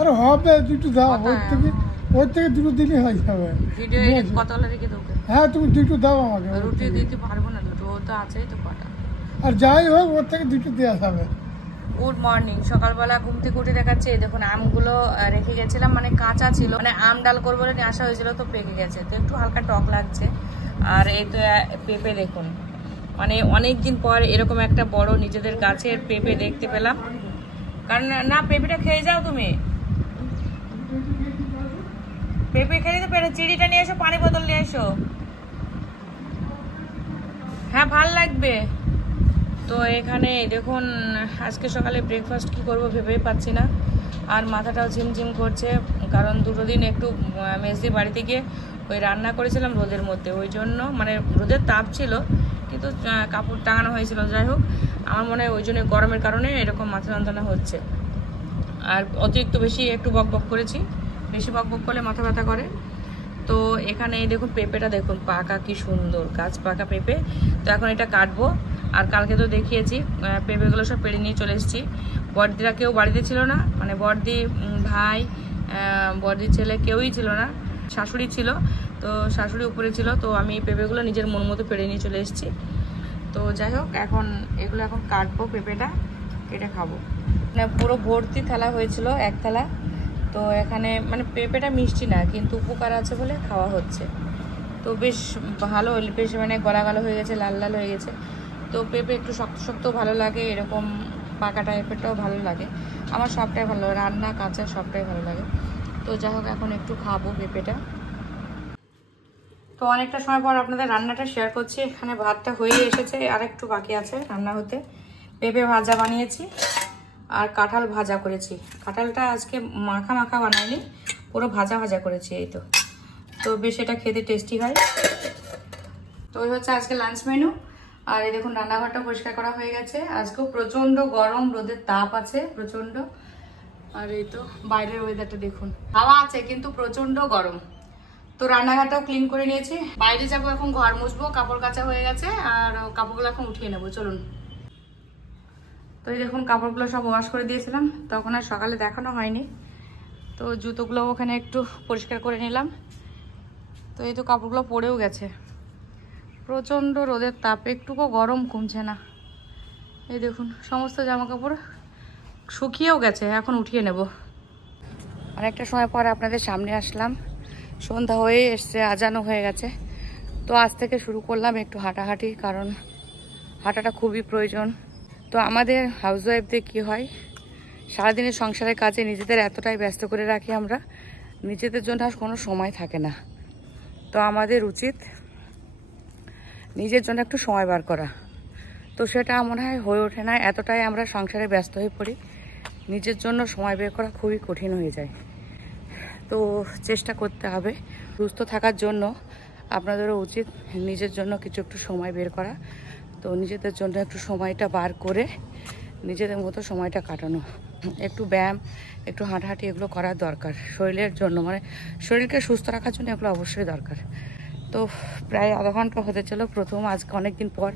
আরে হবে দুটো দাও, ওর থেকে দুটো দিনই হয়ে যাবে। ভিডিও কতগুলো রেখে দেবো? হ্যাঁ তুমি দুটো দাও আমাকে। রুটি দিতে পারবো না, দুটো ও তো আছেই তো কটা। আর যাই হোক ওর থেকে দুটো দেওয়া যাবে। গুড মর্নিং, সকালবেলা ঘুম থেকে উঠে দেখাচ্ছে এই দেখুন আমগুলো রেখে গেছিলাম, মানে কাঁচা ছিল, মানে আম ডাল করবো বলে নিয়ে আসা হয়েছিল, তো পেকে গেছে, তো একটু হালকা টক লাগছে। আর এই তো পেঁপে দেখুন, মানে অনেক দিন পর এরকম একটা বড় নিজেদের গাছের পেঁপে দেখতে পেলাম। কারণ না পেঁপেটা খেয়ে যাও তুমি, পেঁপে খেয়ে তো পেরে চিড়িটা নিয়ে এসো, পানি বোতল নিয়ে এসো, হ্যাঁ ভাল লাগবে। তো এখানে দেখুন আজকে সকালে ব্রেকফাস্ট কি করব ভেবেই পাচ্ছি না, আর মাথাটাও ঝিমঝিম করছে, কারণ দুটো দিন একটু মেজদি বাড়িতে গিয়ে ওই রান্না করেছিলাম রোদের মধ্যে, ওই জন্য মানে রোদের তাপ ছিল কিন্তু কাপড় টাঙানো হয়েছিল, যাই হোক আমার মনে হয় ওই জন্য গরমের কারণে এরকম মাথা যন্ত্রণা হচ্ছে। আর অতিরিক্ত বেশি একটু বকবক করেছি, বেশি বকবক করলে মাথা ব্যথা করে। তো এখানে দেখুন পেঁপেটা দেখুন পাকা, কি সুন্দর গাছ পাকা পেঁপে। তো এখন এটা কাটবো, আর কালকে তো দেখিয়েছি পেঁপেগুলো সব পেড়ে নিয়ে চলে এসেছি। বড়দিরা কেউ বাড়িতে ছিল না, মানে বড়দি ভাই বড়দির ছেলে কেউই ছিল না, শাশুড়ি ছিল, তো শাশুড়ি উপরে ছিল, তো আমি পেঁপেগুলো নিজের মন মতো পেড়ে নিয়ে চলে এসেছি। তো যাই হোক এখন এগুলো এখন কাটবো, পেঁপেটা কেটে খাবো। মানে পুরো ভর্তি থালা হয়েছিল, এক থালা। তো এখানে মানে পেঁপেটা মিষ্টি না কিন্তু উপকার আছে বলে খাওয়া হচ্ছে। তো বেশ ভালো, বেশ মানে গলা গালো হয়ে গেছে, লাল লাল হয়ে গেছে। তো পেঁপে একটু শক্ত শক্ত ভালো লাগে, এরকম পাকা টাইপেরটাও ভালো লাগে, আমার সবটাই ভালো লাগে, রান্না কাঁচা সবটাই ভালো লাগে। তো যাই হোক এখন একটু খাবো পেঁপেটা। তো অনেকটা সময় পর আপনাদের রান্নাটা শেয়ার করছি। এখানে ভাতটা হয়ে এসেছে, আর একটু বাকি আছে রান্না হতে। পেঁপে ভাজা বানিয়েছি আর কাঁঠাল ভাজা করেছি। কাঁঠালটা আজকে মাখা মাখা বানাইনি, পুরো ভাজা ভাজা করেছি, এই তো। তো বেশ এটা খেতে টেস্টি হয়। তো ওই হচ্ছে আজকে লাঞ্চ মেনু। আর এই দেখুন রান্নাঘরটা পরিষ্কার করা হয়ে গেছে। আজকেও প্রচন্ড গরম, রোদের তাপ আছে প্রচন্ড। আর এই তো বাইরের ওয়েদারটা দেখুন, হাওয়া আছে কিন্তু প্রচন্ড গরম। তো রান্নাঘরটাও ক্লিন করে নিয়েছি, বাইরে যাবো এখন, ঘর মুছবো, কাপড় কাচা হয়ে গেছে, আর কাপড়গুলো এখন উঠিয়ে নেবো, চলুন। তো এই দেখুন কাপড়গুলো সব ওয়াশ করে দিয়েছিলাম, তখন আর সকালে দেখানো হয়নি। তো জুতোগুলো ওখানে একটু পরিষ্কার করে নিলাম। তো এই তো কাপড়গুলো পড়েও গেছে, প্রচণ্ড রোদের তাপে একটুকু গরম কমছে না। এই দেখুন সমস্ত জামা কাপড় শুকিয়েও গেছে, এখন উঠিয়ে নেব। অনেকটা সময় পর আপনাদের সামনে আসলাম, সন্ধ্যা হয়ে এসছে, আজানও হয়ে গেছে। তো আজ থেকে শুরু করলাম একটু হাঁটাহাঁটি, কারণ হাঁটাটা খুবই প্রয়োজন। তো আমাদের হাউসওয়াইফদের কী হয়, সারাদিনের সংসারের কাজে নিজেদের এতটাই ব্যস্ত করে রাখি আমরা, নিজেদের জন্য আর কোনো সময় থাকে না। তো আমাদের উচিত নিজের জন্য একটু সময় বার করা। তো সেটা মনে হয় হয়ে ওঠে না, এতটাই আমরা সংসারে ব্যস্ত হয়ে পড়ি, নিজের জন্য সময় বের করা খুবই কঠিন হয়ে যায়। তো চেষ্টা করতে হবে সুস্থ থাকার জন্য, আপনাদেরও উচিত নিজের জন্য কিছু একটু সময় বের করা। তো নিজেদের জন্য একটু সময়টা বার করে নিজেদের মতো সময়টা কাটানো, একটু ব্যায়াম, একটু হাঁটাহাঁটি এগুলো করার দরকার শরীরের জন্য, মানে শরীরকে সুস্থ রাখার জন্য এগুলো অবশ্যই দরকার। তো প্রায় আধা ঘন্টা হতে চলো, প্রথম আজকে অনেকদিন পর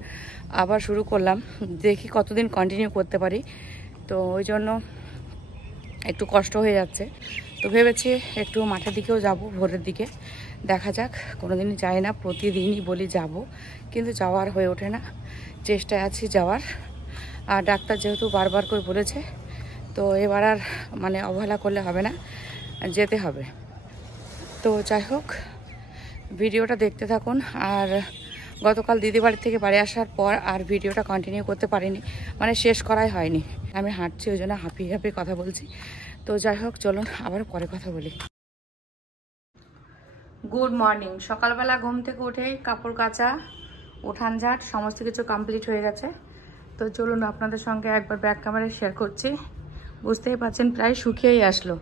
আবার শুরু করলাম, দেখি কতদিন কন্টিনিউ করতে পারি। তো ওই জন্য একটু কষ্ট হয়ে যাচ্ছে। তো ভেবেছি একটু মাঠের দিকেও যাব ভোরের দিকে, দেখা যাক, কোনোদিনই যাই না, প্রতিদিনই বলি যাব, কিন্তু যাওয়ার হয়ে ওঠে না। চেষ্টায় আছি যাওয়ার, আর ডাক্তার যেহেতু বারবার করে বলেছে, তো এবার আর মানে অবহেলা করলে হবে না, যেতে হবে। তো যাই হোক ভিডিওটা দেখতে থাকুন। আর গতকাল দিদি বাড়ি থেকে বাড়ি আসার পর আর ভিডিওটা কন্টিনিউ করতে পারিনি, মানে শেষ করাই হয়নি, আমি হাঁটছি ওই জন্য হাঁপিয়ে হাঁপিয়ে কথা বলছি। তো যাই হোক চলুন আবার পরে কথা বলি। গুড মর্নিং, সকালবেলা ঘুম থেকে উঠে কাপড় কাচা, উঠান ঝাট সমস্ত কিছু কমপ্লিট হয়ে গেছে। তো চলুন আপনাদের সঙ্গে একবার ব্যাক ক্যামেরায় শেয়ার করছি। বুঝতেই পারছেন প্রায় শুকিয়েই আসলো।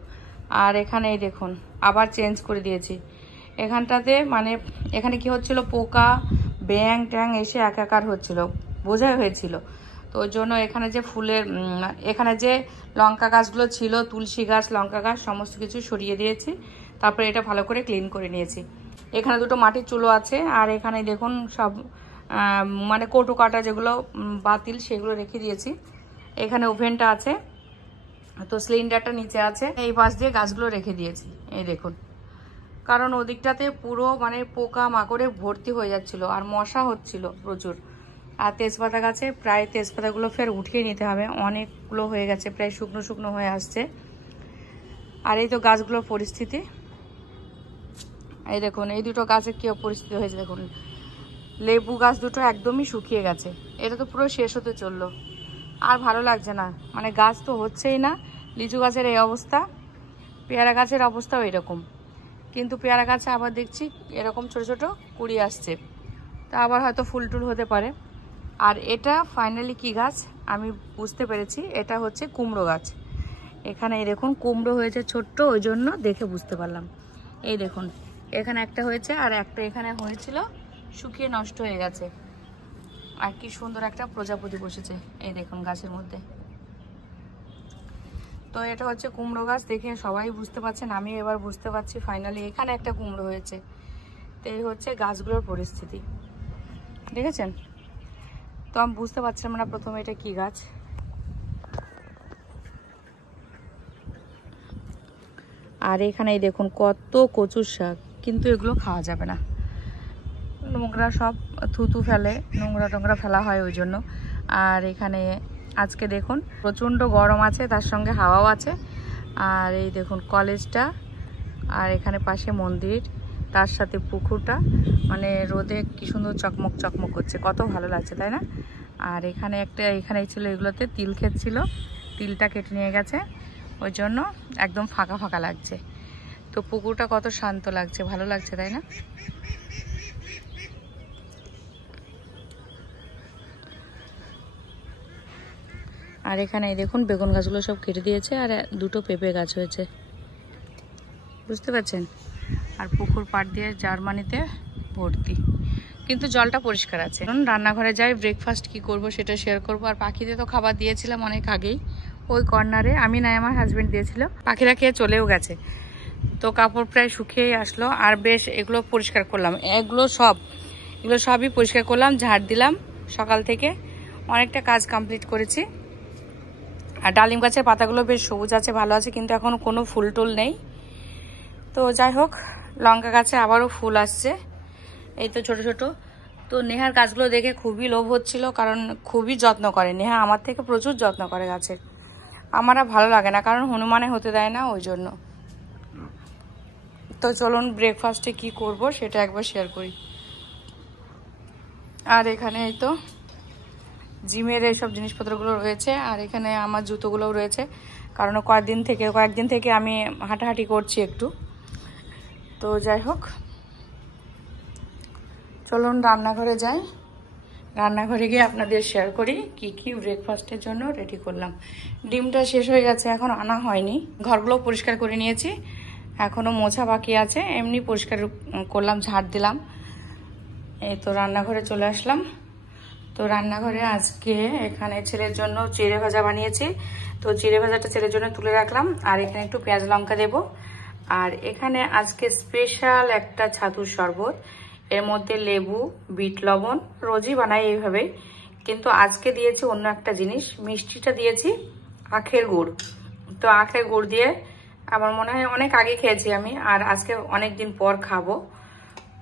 আর এখানে এই দেখুন আবার চেঞ্জ করে দিয়েছি এখানটাতে, মানে এখানে কি হচ্ছিল, পোকা ব্যাং ট্যাং এসে একাকার হচ্ছিল, বোঝাই হয়েছিল। তো ওই জন্য এখানে যে ফুলের এখানে যে লঙ্কা গাছগুলো ছিল, তুলসী গাছ, লঙ্কা গাছ সমস্ত কিছু সরিয়ে দিয়েছি। তারপরে এটা ভালো করে ক্লিন করে নিয়েছি। এখানে দুটো মাটির চুলো আছে, আর এখানে দেখুন সব মানে কৌটো কাটা যেগুলো বাতিল সেগুলো রেখে দিয়েছি। এখানে ওভেনটা আছে, তো সিলিন্ডারটা নিচে আছে। এই পাশ দিয়ে গাছগুলো রেখে দিয়েছি, এই দেখুন, কারণ ওদিকটাতে পুরো মানে পোকা মাকড়ে ভর্তি হয়ে যাচ্ছিল আর মশা হচ্ছিল প্রচুর। আর তেজপাতা গাছে প্রায় তেজপাতাগুলো ফের উঠিয়ে নিতে হবে, অনেকগুলো হয়ে গেছে, প্রায় শুকনো শুকনো হয়ে আসছে। আর এই তো গাছগুলোর পরিস্থিতি, এই দেখুন এই দুটো গাছের কি পরিস্থিতি হয়েছে দেখুন। লেবু গাছ দুটো একদমই শুকিয়ে গেছে, এটা তো পুরো শেষ হতে চললো, আর ভালো লাগছে না, মানে গাছ তো হচ্ছেই না। লিচু গাছের এই অবস্থা, পেয়ারা গাছের অবস্থাও এরকম, কিন্তু পেয়ারা গাছে আবার দেখছি এরকম ছোট ছোট কুড়ি আসছে, তা আবার হয়তো ফুল টুল হতে পারে। আর এটা ফাইনালি কি গাছ আমি বুঝতে পেরেছি, এটা হচ্ছে কুমড়ো গাছ। এখানে এই দেখুন কুমড়ো হয়েছে ছোট্ট, ওই জন্য দেখে বুঝতে পারলাম। এই দেখুন এখানে একটা হয়েছে আর একটা এখানে হয়েছিল, শুকিয়ে নষ্ট হয়ে গেছে। আর কি সুন্দর একটা প্রজাপতি বসেছে এই দেখুন গাছের মধ্যে। তো এটা হচ্ছে কুমড়ো গাছ, দেখে সবাই বুঝতে পারছেন, আমি এবার বুঝতে পারছি ফাইনালি এখানে একটা কুমড়ো হয়েছে। তো এই হচ্ছে গাছগুলোর পরিস্থিতি, দেখেছেন? তো আমি বুঝতে পারছিলাম না প্রথমে এটা কি গাছ। আর এখানে দেখুন কত কচুর শাক, কিন্তু এগুলো খাওয়া যাবে না, নোংরা সব থুতু ফেলে, নোংরা টোংরা ফেলা হয় ওই জন্য। আর এখানে আজকে দেখুন প্রচণ্ড গরম আছে, তার সঙ্গে হাওয়াও আছে। আর এই দেখুন কলেজটা, আর এখানে পাশে মন্দির, তার সাথে পুকুরটা, মানে রোদে কি সুন্দর চকমক চকমক করছে, কত ভালো লাগছে তাই না? আর এখানে একটা এখানে ছিল, এগুলোতে তিল ক্ষেত ছিল, তিলটা কেটে নিয়ে গেছে, ওই জন্য একদম ফাঁকা ফাঁকা লাগছে। তো পুকুরটা কত শান্ত লাগছে, ভালো লাগছে তাই না? আর এখানে দেখুন বেগুন গাছগুলো সব কেটে দিয়েছে, আর দুটো পেঁপে গাছ হয়েছে, বুঝতে পারছেন? আর পুকুর পাড় দিয়ে জার্মানিতে ভর্তি, কিন্তু জলটা পরিষ্কার আছে। রান্নাঘরে যাই, ব্রেকফাস্ট কি করব সেটা শেয়ার করব। আর পাখিদের তো খাবার দিয়েছিলাম অনেক আগেই, ওই কর্নারে, আমি না আমার হাজবেন্ড দিয়েছিল, পাখিরা খেয়ে চলেও গেছে। তো কাপড় প্রায় শুকিয়েই আসলো, আর বেশ এগুলো পরিষ্কার করলাম, এগুলো সবই পরিষ্কার করলাম, ঝাড় দিলাম সকাল থেকে, অনেকটা কাজ কমপ্লিট করেছি। আর ডালিম গাছের পাতাগুলো বেশ সবুজ আছে, ভালো আছে, কিন্তু এখন কোনো ফুল টুল নেই। তো যাই হোক, লঙ্কা গাছে আবারও ফুল আসছে, এই তো ছোট ছোট। তো নেহার গাছগুলো দেখে খুবই লোভ হচ্ছিল, কারণ খুবই যত্ন করে নেহা, আমার থেকে প্রচুর যত্ন করে গাছের। আমার আর ভালো লাগে না, কারণ হনুমানে হতে দেয় না, ওই জন্য। তো চলুন ব্রেকফাস্টে কি করব সেটা একবার শেয়ার করি। আর এখানে এই তো জিমের এইসব জিনিসপত্রগুলো রয়েছে, আর এখানে আমার জুতোগুলোও রয়েছে, কারণ কয়েকদিন থেকে আমি হাঁটাহাঁটি করছি একটু। তো যাই হোক, চলুন রান্নাঘরে যাই, রান্নাঘরে গিয়ে আপনাদের শেয়ার করি কি কি ব্রেকফাস্টের জন্য রেডি করলাম। ডিমটা শেষ হয়ে গেছে, এখন আনা হয়নি, ঘরগুলো পরিষ্কার করে নিয়েছি, এখনও মোছা বাকি আছে, এমনি পরিষ্কার করলাম, ঝাড় দিলাম। এই তো রান্নাঘরে চলে আসলাম। তো রান্নাঘরে আজকে এখানে ছেলের জন্য চিড়ে ভাজা বানিয়েছি, তো চিড়ে ভাজাটা ছেলের জন্য তুলে রাখলাম। আর এখানে একটু পেঁয়াজ লঙ্কা দেব। আর এখানে আজকে স্পেশাল একটা ছাতুর শরবত, এর মধ্যে লেবু, বিট লবণ, রোজই বানাই এইভাবেই, কিন্তু আজকে দিয়েছি অন্য একটা জিনিস, মিষ্টিটা দিয়েছি আখের গুড়। তো আখের গুড় দিয়ে আমার মনে হয় অনেক আগে খেয়েছি আমি, আর আজকে অনেক দিন পর খাবো।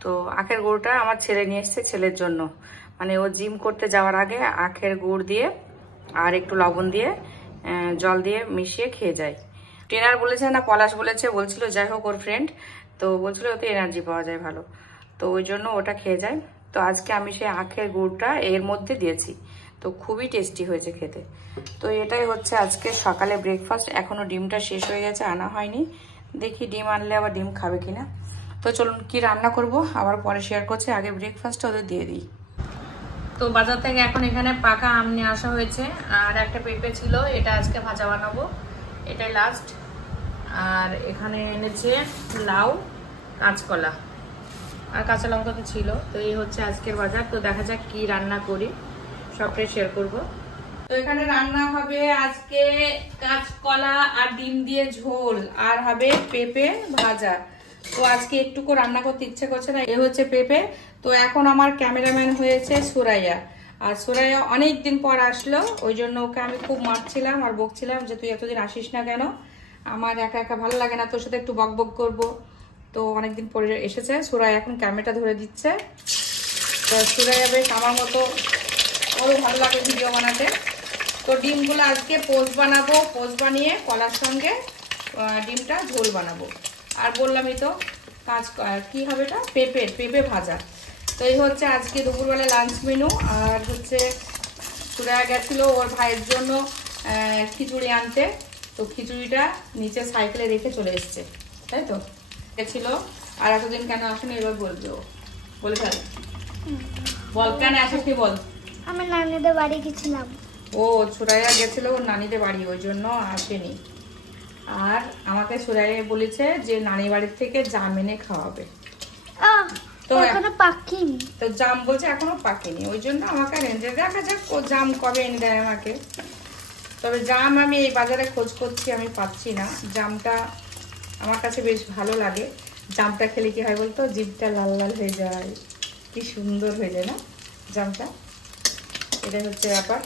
তো আখের গুড়টা আমার ছেলে নিয়ে এসছে ছেলের জন্য, মানে ও জিম করতে যাওয়ার আগে আখের গুড় দিয়ে আর একটু লবণ দিয়ে জল দিয়ে মিশিয়ে খেয়ে যায়। ট্রেনার বলেছে না পলাশ বলছিল, যাই হোক ওর ফ্রেন্ড, তো বলছিল ওতে এনার্জি পাওয়া যায় ভালো, তো ওই জন্য ওটা খেয়ে যায়। তো আজকে আমি সেই আখের গুড়টা এর মধ্যে দিয়েছি, তো খুবই টেস্টি হয়েছে খেতে। তো এটাই হচ্ছে আজকে সকালে ব্রেকফাস্ট। এখনো ডিমটা শেষ হয়ে গেছে, আনা হয়নি, দেখি ডিম আনলে আবার ডিম খাবে কিনা। তো চলুন কি রান্না করব আবার পরে শেয়ার করছি, আগে ব্রেকফাস্টটা ওদের দিয়ে দিই। তো বাজার থেকে এখন এখানে পাকা আম নিয়ে আসা হয়েছে, আর একটা পেঁপে ছিল, এটা আজকে ভাজা বানাবো, এটাই লাস্ট। আর এখানে এনেছে লাউ, কাঁচকলা আর কাঁচা লঙ্কা তো ছিল। তো এই হচ্ছে আজকের বাজার। তো দেখা যাক কি রান্না করি, সবটাই শেয়ার করব। তো এখানে রান্না হবে আজকে কাঁচকলা আর ডিম দিয়ে ঝোল, আর হবে পেঁপে ভাজা। তো আজকে একটুকু রান্না করতে ইচ্ছে করছে না। এ হচ্ছে পেঁপে। তো এখন আমার ক্যামেরাম্যান হয়েছে সুরাইয়া। আর সুরাইয়া অনেকদিন পর আসলো, ওই জন্য ওকে আমি খুব মারছিলাম আর বকছিলাম যে তুই এতদিন আসিস না কেন, আমার একা একা ভালো লাগে না, তোর সাথে একটু বক বক করবো। তো অনেকদিন পরে এসেছে। সুরাইয়া এখন ক্যামেরাটা ধরে দিচ্ছে। তো সুরাইয়া বেশ আমার মতো, ওরও ভালো লাগে ভিডিও বানাতে। তো ডিমগুলো আজকে পোস্ট বানাবো, পোস্ট বানিয়ে কলার সঙ্গে ডিমটা ঝোল বানাবো। আর বললামই তো কাজ কি হবে, এটা পেঁপে ভাজা। তো এই হচ্ছে আজকে দুপুরবেলা লাঞ্চ মেনু। আর হচ্ছে সুরাইয়া গেছিলো ওর ভাইয়ের জন্য খিচুড়ি আনতে। তো খিচুড়িটা নিচে সাইকেলে রেখে চলে এসছে, তাই তো গেছিলো। আর এতদিন কেন আসেনি এবার বলবে, ও বলে ফেল, বল কেন আসিস বল। আমি নানিদের বাড়ি গেছিলাম। ও সুরাইয়া গেছিল ওর নানিদের বাড়ি, ওই জন্য আসেনি। আর আমাকে সুরাইয়া বলেছে যে নানি বাড়ির থেকে জাম এনে খাওয়াবে। তো এখনো পাকেনি, তো জাম বলছে এখনো পাকেনি, ওই জন্য আমাকে এনে দেখা যাক ও জাম কবে এনে দেয় আমাকে। তবে জাম আমি এই বাজারে খোঁজ করছি, আমি পাচ্ছি না। জামটা আমার কাছে বেশ ভালো লাগে। জামটা খেলে কি হয় বলতো, জিভটা লাল লাল হয়ে যায়, কি সুন্দর হয়ে যায় না জামটা। এটাই হচ্ছে ব্যাপার।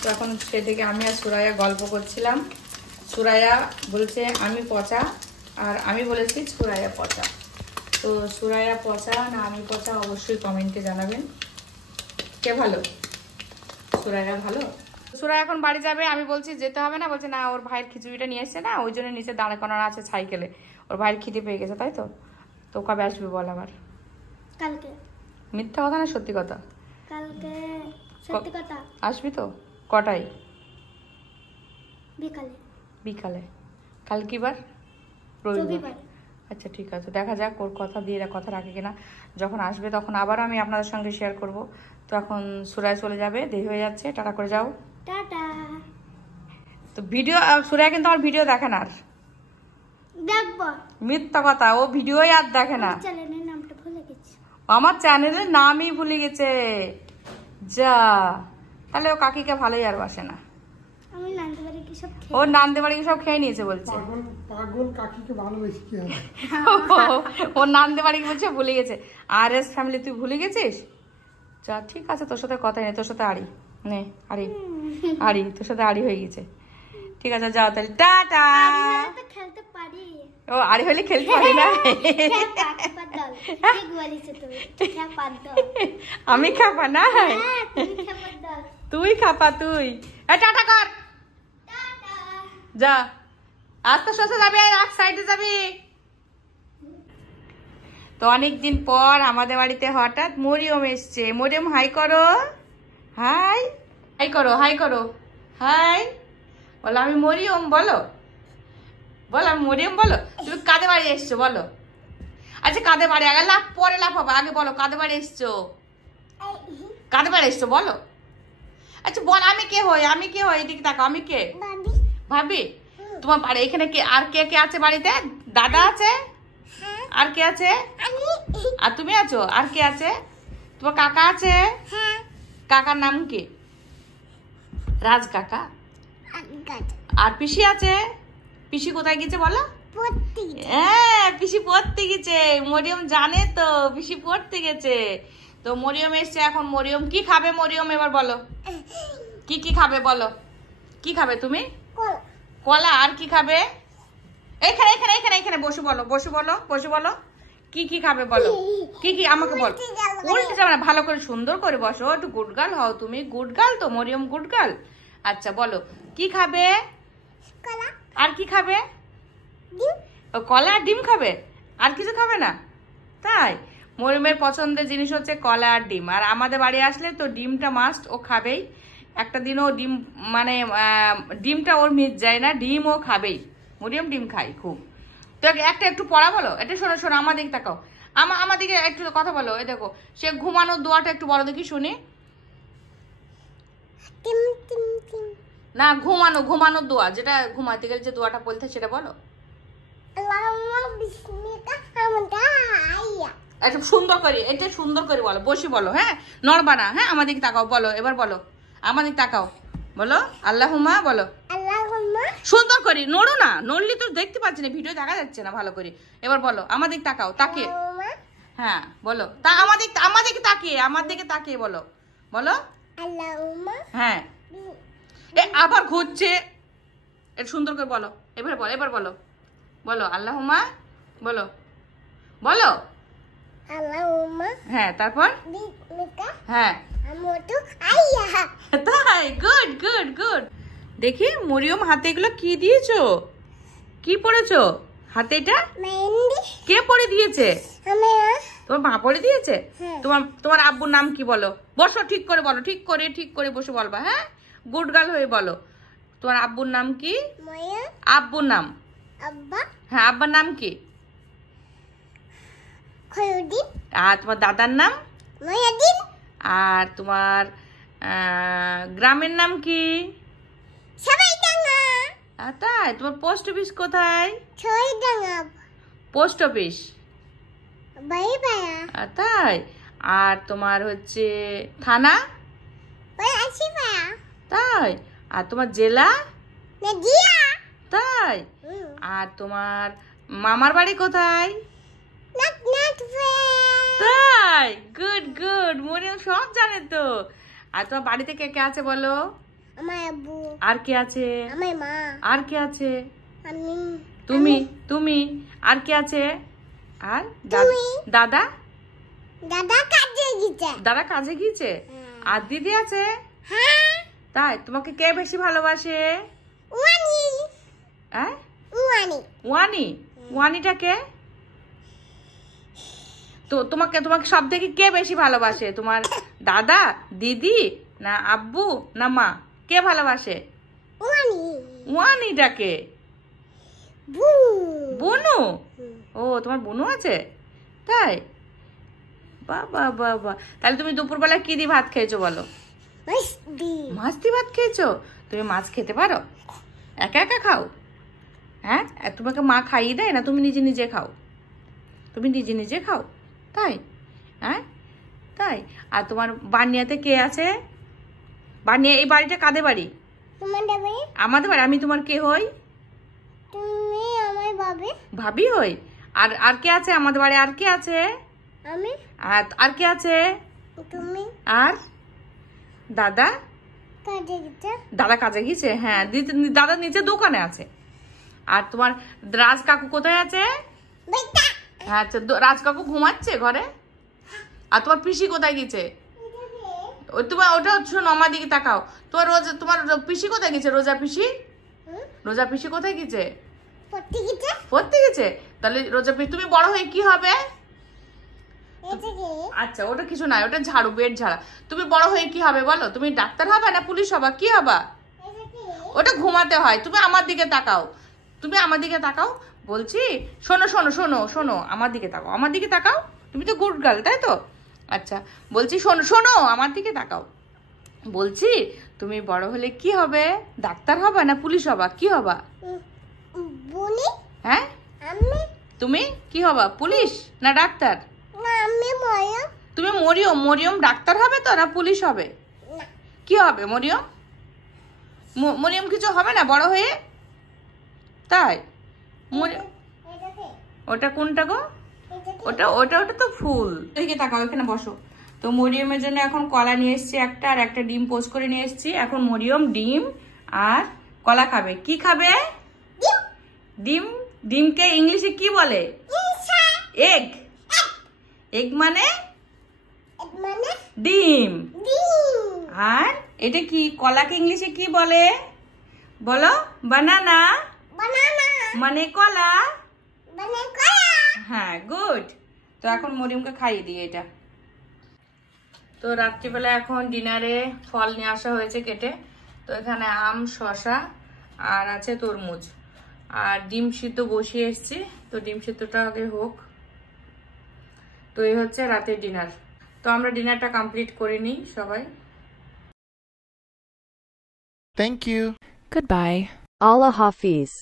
তো এখন সে থেকে আমি আর সুরাইয়া গল্প করছিলাম। সুরাইয়া বলছে আমি পচা, আর আমি বলেছি সুরাইয়া পচা। তো সুরাইয়া পচা না আমি পচা অবশ্যই কমেন্টে জানাবেন। কে ভালো, সুরাইয়া ভালো? সুরাইয়া এখন বাড়ি যাবে, আমি বলছি যেতে হবে না, বলছে না ওর ভাইয়ের খিচুড়িটা নিয়ে এসছে না, ওই জন্য নিচে দাঁড়া করানো আছে সাইকেলে, ওর ভাইয়ের খিদে পেয়ে গেছে, তাই তো। তো কবে আসবে বল আবার? কালকে। মিথ্যা কথা না সত্যি কথা? কালকে সত্যি কথা। আসবি তো? কটায়? বিকালে। বিকালে? কাল কি বার? রবিবার। আচ্ছা ঠিক আছে, দেখা যাক ওর কথা দিয়ে কথা রাখে কিনা। যখন আসবে তখন আবার আমি আপনাদের সঙ্গে শেয়ার করব। তো এখন সুরাইয়া চলে যাবে, দেরি হয়ে যাচ্ছে, টাটা করে যাও। টাটা। তো ভিডিও সুরাইয়া কিন্তু আমার ভিডিও দেখে না আর। দেখবো। মিথ্যা কথা, ও ভিডিওই আর দেখে না। চ্যানেলের নামটা ভুলে গেছি। আমার চ্যানেলের নামই ভুলে গেছে। যা, তাহলে ও কাকিকে ভালোই আর বাসে না। আমি নানদের বাড়ি কি সব খেয়ে, ও নানদের বাড়ি সব খেয়ে নিয়েছে বলছে। পাগল কাকিকে ভালোবেসে কি হবে? ও নানদের বাড়ি বলছে ভুলে গেছে। আর এস ফ্যামিলি তুই ভুলে গেছিস? যা ঠিক আছে, তোর সাথে কথাই নেই, তোর সাথে আড়ি নে, আড়ি তোর সাথে আড়ি হয়ে গেছে। ঠিক আছে যাও তাহলে, টাটা। খেলতে পারি। ও আড়ি হলে খেলতে পারি না? আমি খাপা না, তুই খাপা, তুই টাটা কর, যা। আস্তে আস্তে যাবি, এক সাইডে যাবি। তো অনেকদিন পর আমাদের বাড়িতে হঠাৎ মরিয়ম এসছে। মরিয়ম হাই করো, হাই হাই করো, হাই করো, হাই বলো। আমি মরিয়ম বলো, বলো আমি মরিয়ম বলো। তুমি কাদের বাড়ি এসছো বলো? আচ্ছা কাদের বাড়ি, আগে লাভ পরে লাভ হবে, আগে বলো কাদের বাড়ি এসছো, কাদের বাড়ি এসছো বলো। আচ্ছা বল, আমি কে হই, আমি কে হই, এদিকে তাকাও, আমি কে? ভাবি। তোমার বাড়ি এখানে কে আর কে কে আছে বাড়িতে? দাদা আছে, আর কে আছে? আর তুমি আছো, আর কে আছে? তোমার কাকা আছে? কাকার নাম কি? রাজ কাকা। আর পিসি আছে? পিসি কোথায় গেছে বলো? হ্যাঁ পিসি পড়তে গেছে। মরিয়ম জানে তো পিসি পড়তে গেছে। তো মরিয়ম এসছে এখন। মরিয়ম কি খাবে? মরিয়ম এবার বলো কি কি খাবে বলো। কি খাবে তুমি? কলা। আর কি খাবে? এখানে এখানে এখানে এখানে বসে বলো, বসে বলো, বসে বলো কি কি খাবে বলো। কি কি আমাকে বল। উল্টে যাবে না, ভালো করে সুন্দর করে বসো, একটু গুড গার্ল হও তুমি। গুড গার্ল তো মরিয়ম, গুড গার্ল। আচ্ছা বলো কি খাবে? আর কি খাবে? কলা আর ডিম খাবে, আর কিছু খাবে না? তাই মরিয়মের পছন্দের জিনিস হচ্ছে কলা আর ডিম। আর আমাদের বাড়ি আসলে তো ডিমটা মাস্ট, ও খাবেই। একটা দিনও ডিম মানে ডিমটা ওর মিস যায় না, ডিম ও খাবেই। মরিয়ম ডিম খাই খুব। তো একটা একটু পড়া বলো, এটা শোনো শোনো আমার দিকে তাকাও, আমার দিকে একটু কথা বলো। এই দেখো সে ঘুমানোর দোয়াটা একটু বলো দেখি শুনি। না ঘুমানো, ঘুমানোর দোয়া, যেটা ঘুমাতে গেলে যে দোয়াটা বলতে সেটা বলো। একটু সুন্দর করে, এটা সুন্দর করে বলো, বসে বলো, হ্যাঁ নড়বা না, হ্যাঁ আমার দিকে তাকাও বলো, এবার বলো আমার দিকে তাকাও, বলো আল্লাহুম্মা, বলো সুন্দর করে নড়ো না, নড়লি তো দেখতে পাচ্ছি না, ভিডিও দেখা যাচ্ছে না ভালো করে। এবার বলো, আমার দিকে তাকাও, তাকিয়ে। হ্যাঁ বলো, তা আমার দিকে তাকিয়ে, আমার দিকে তাকিয়ে বলো, বলো। হ্যাঁ, এ আবার ঘুরছে, এটা সুন্দর করে বলো। এবার বলো, এবার বলো, বলো আল্লাহুম্মা, বলো, বলো। হ্যাঁ, তারপর হ্যাঁ, তাই, গুড গুড গুড। দেখি মরিয়ম, হাতে এগুলো কি দিয়েছো? কি পড়েছো হাতে? এটা কে পড়ে দিয়েছে? তোমার মা পড়ে দিয়েছে? তোমার আব্বুর নাম কি বলো? বসো, ঠিক করে বলো, ঠিক করে বসে বলবা। হ্যাঁ, গুড গার্ল হয়ে বলো। তোমার আব্বুর নাম কি? আব্বুর নাম? হ্যাঁ, আব্বার নাম কি? আর তোমার দাদার নাম? আর তোমার গ্রামের নাম কি? তাই, তোমার পোস্ট অফিস কোথায়? পোস্ট অফিস তাই। আর তোমার হচ্ছে থানা? তাই। আর তোমার জেলা? তাই। আর তোমার মামার বাড়ি কোথায়? তাই, গুড গুড, মরিয়ম সব জানে তো। আর তোমার বাড়িতে কে কে আছে বলো? আর কে আছে? আর কে আছে? তুমি তুমি আর কে আছে? আর দাদা? দাদা কাজে গিয়েছে। আর দিদি আছে? তাই, তোমাকে কে বেশি ভালোবাসে? ওয়ানি। ওয়ানিটা কে? তো তোমাকে সব থেকে কে বেশি ভালোবাসে? তোমার দাদা, দিদি, না আব্বু, না মা? কে ভালোবাসে? ওয়ানিটাকে? বুনু? ও, তোমার বুনু আছে? তাই, বাবা বাবা। তাহলে তুমি দুপুরবেলা কি দিয়ে ভাত খেয়েছো বলো? মাছ দিয়ে ভাত খেয়েছো? তুমি মাছ খেতে পারো? একা একা খাও? হ্যাঁ, তোমাকে মা খাইয়ে দেয় না? তুমি নিজে নিজে খাও? তুমি নিজে নিজে খাও? তাই, হ্যাঁ তাই। আর তোমার বানিয়াতে কে আছে? বানিয়া, এই বাড়িটা কাদের বাড়ি? আমাদের বাড়ি। আমি তোমার কে হই? ভাবি হই। আর কে আছে আমাদের বাড়ি? আর কে আছে? আর কে আছে? আর দাদা? দাদা কাজে গেছে। হ্যাঁ, দাদা নিচে দোকানে আছে। আর তোমার রাজ কাকু কোথায় আছে? আচ্ছা, রাজ কাকু ঘুমাচ্ছে ঘরে। আর তোমার পিসি কোথায় গেছে? তোমার ওটা শোনো, আমার দিকে তাকাও। তোমার পিসি কোথায় গেছে? রোজা পিসি? রোজা পিসি কোথায় গেছে? পড়তে গেছে। তাহলে রোজা পিসি, তুমি বড় হয়ে কি হবে? আচ্ছা, ওটা কিছু নাই, ওটা ঝাড়ু, বেড ঝাড়া। তুমি বড় হয়ে কি হবে বলো? তুমি ডাক্তার হবে না পুলিশ হবা? কি হবা? ওটা ঘুমাতে হয়। তুমি আমার দিকে তাকাও, তুমি আমার দিকে তাকাও বলছি। শোনো শোনো শোনো শোনো, আমার দিকে তাকাও, আমার দিকে তাকাও। তুমি তো গুড গার্ল, তাই তো? আচ্ছা, বলছি শোনো শোনো, আমার দিকে তাকাও। বলছি, তুমি বড় হলে কি হবে? ডাক্তার হবা না পুলিশ হবা? কি হবা? হ্যাঁ, তুমি কি হবা? পুলিশ না ডাক্তার? তুমি মরিয়ম ডাক্তার হবে তো, না পুলিশ হবে? কি হবে মরিয়ম? মরিয়ম কিছু হবে না বড় হয়ে? তাই, ওটা কোনটা গো? ওটা ওটা ওটা তো ফুল। এদিকে তাকাও, এখানে বসো। তো মরিয়মের জন্য এখন কলা নিয়ে এসছি একটা, আর একটা ডিম পোস্ট করে নিয়ে এসছি। এখন মরিয়ম ডিম আর কলা খাবে। কি খাবে? ডিম। ডিমকে ইংলিশে কি বলে? এগ। এগ মানে ডিম। আর এটা কি? কলাকে ইংলিশে কি বলে বলো? বানানা মানে কলা। হ্যাঁ, গুড। তো এখন মরিয়মকে খাইয়ে দিই এটা। তো রাত্রিবেলা এখন ডিনারে ফল নিয়ে আসা হয়েছে কেটে। তো এখানে আম, শসা আর আছে তরমুজ, আর ডিম সিদ্ধ বসিয়ে এসছি। তো ডিম সিদ্ধটা আগে হোক। তো এই হচ্ছে রাতের ডিনার। তো আমরা ডিনারটা কমপ্লিট করে নিই সবাই। Thank you. Goodbye. Allah Hafiz.